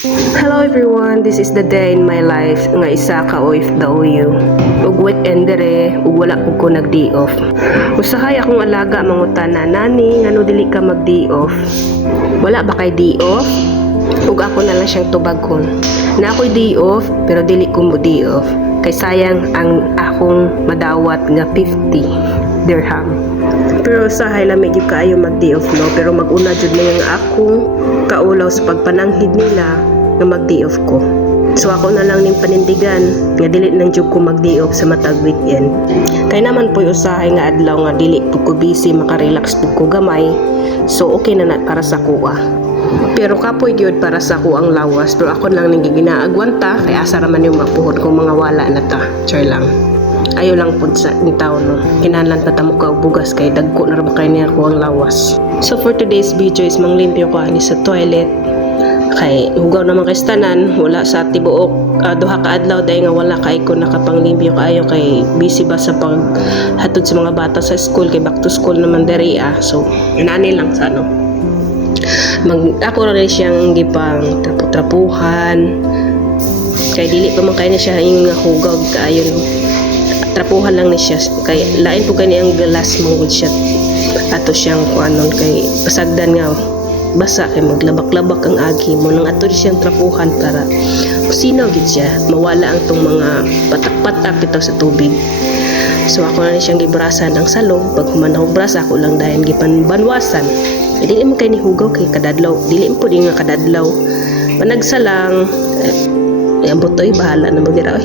Hello everyone, this is the day in my life nga isa ka OFW. Ug weekend dere, ug wala pud ko nag-day off. Usahay akong alaga mangutana, nani ngano dili ka mag-day off? Wala ba kay day off? Ug ako na lang siyang tubagon. Na ako'y day off, pero dili ko mo day off. Kay sayang ang akong madawat nga 50 dirham. Pero usahay lang medyo kaayo mag-day off no, pero mag-una jud na yung akong kaulaw sa pagpananghid nila nga mag-day off ko. So ako na lang ning panindigan nga dili nang jud ko mag-day off sa matag weekend. Kay naman po usahay nga adlaw nga dili po ko busy, makarelax po ko gamay. So okay na para sa kuha. Pero kapoy gyud para sa ko ang lawas, pero ako lang ning ginaagwanta kay asa raman yung mapuhod kong mga wala na ta. Char lang. Ayo lang pud sa ni taon no. Kinahanglan ta mo ka og bugas kay dagko na ra ba kay niya ko ang lawas. So for today's video is manglimpyo ko ani sa toilet. Kay hugaw naman kay tanan, wala sa tibuok duha ka adlaw day nga wala kay ko nakapanglimpyo kaayo kay busy ba sa paghatod sa mga bata sa school kay back to school naman dere so inani lang sa ano. Ako rin siyang gipang trapuhan kay dili pa man kay na siya yung hugaw kaayo no. Trapuhan lang ni siya kay lain po kani ang galas mo siya ato siyang kuanon kay pasagdan nga basa kay maglabak-labak ang agi mo nang ato siyang trapuhan para kusinaw gid siya mawala ang tong mga patak-patak bitaw sa tubig. So ako na siyang gibrasan ng salong pag human ako brasa ako lang dayon gipanbanwasan. Dili mo kay ni hugaw kay kadadlaw dili mo pud nga kadadlaw panagsalang butoy bahala na magira